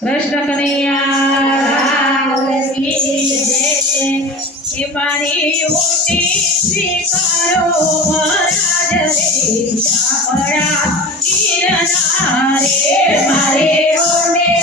કૃષ્ણ કનૈયા જય મારી મોટી સ્વીકારો મહારાજ રે ચામડા ગિરનારે મારે મોટી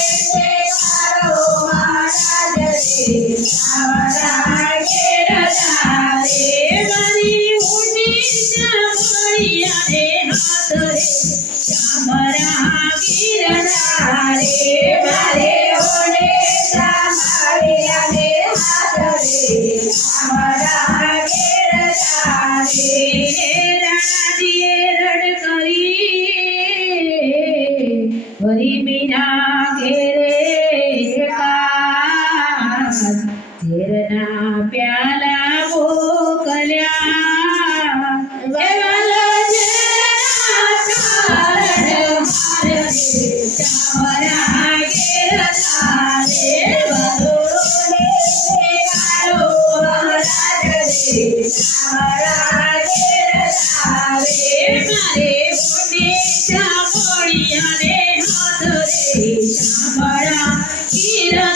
મારા કિરણા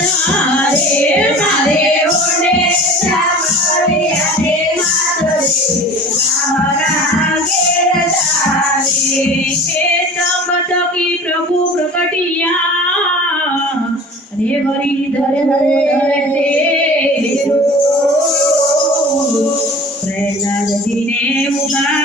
મારે ઓને સામરે અરે માતરે પ્રભુ પ્રગટિયા રે હરી ધરે ધરે ધરે તે પ્રેરણા દીને મુગા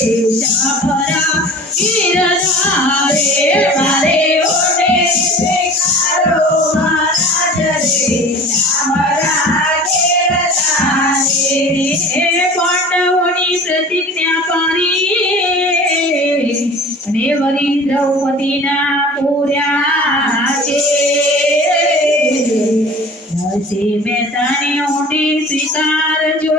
ભરા ગીરના રે મારે ઓડે કારો મારા જરે ભરા ગેરના રે પાંડવોની પ્રતિજ્ઞા પારી અને પૂર્યા છે નરસિંહ મહેતાને ઓડી સ્વીકારજો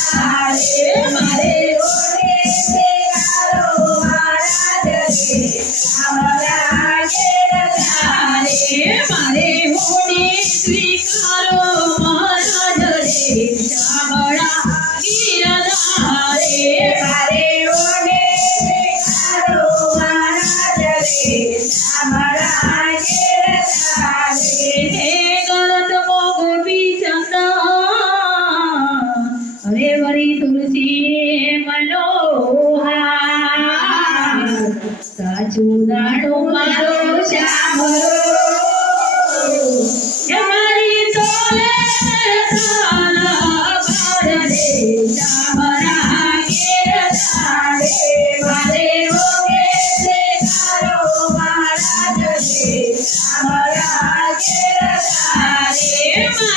સારે મારે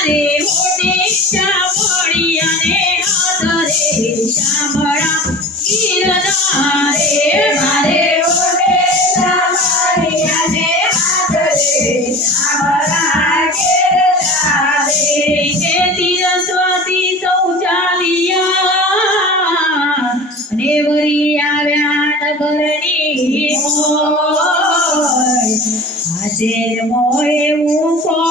રે મોને ચામડિયા ને આદરે ચામડા ગિરધા રે મારે ઓને ચામડિયા ને આદરે ચામડા ગિરધા રે જે તિરસ્વાતી સૌ આજે મોય હું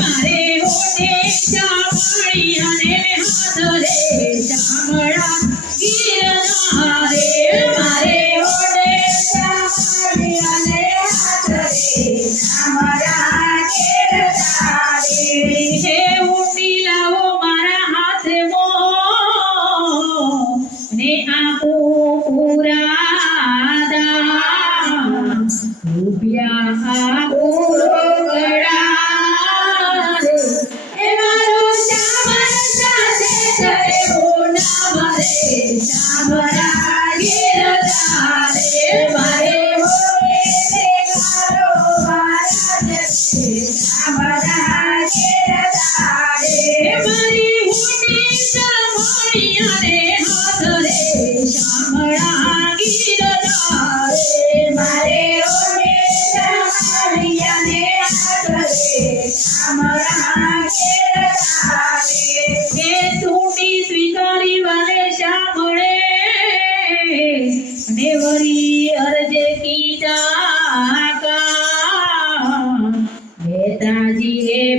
Hallelujah.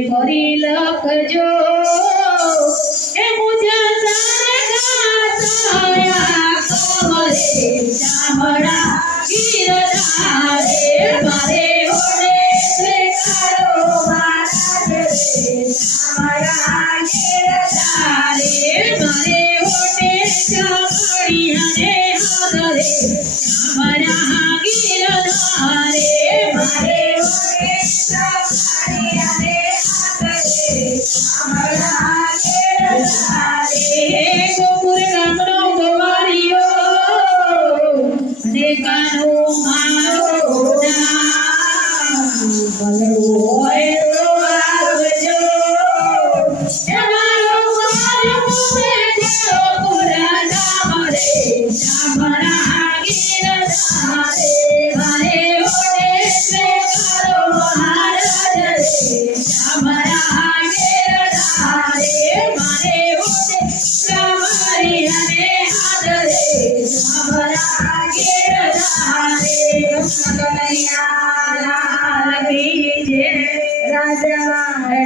ફરી લખજો. એ મુજા સારા કવરે ચામડા ગીરધારે મારે